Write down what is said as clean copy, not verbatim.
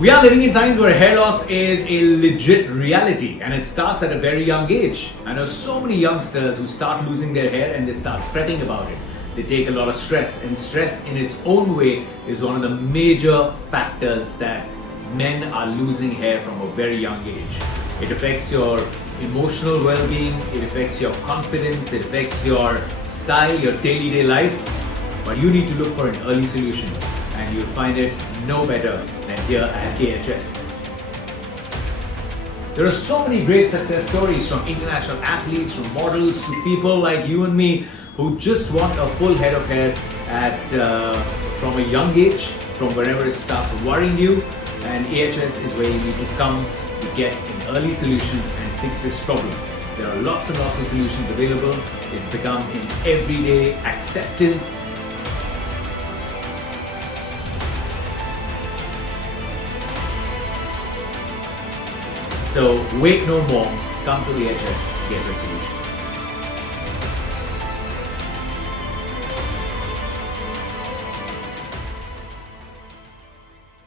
We are living in times where hair loss is a legit reality and it starts at a very young age. I know so many youngsters who start losing their hair and they start fretting about it. They take a lot of stress, and stress in its own way is one of the major factors that men are losing hair from a very young age. It affects your emotional well-being, it affects your confidence, it affects your style, your daily day life. But you need to look for an early solution, and you'll find it no better than here at AHS. There are so many great success stories from international athletes, from models to people like you and me who just want a full head of hair from a young age, from wherever it starts worrying you. And AHS is where you need to come to get an early solution and fix this problem. There are lots and lots of solutions available. It's become an everyday acceptance. So wait no more, come to AHS, get your solution.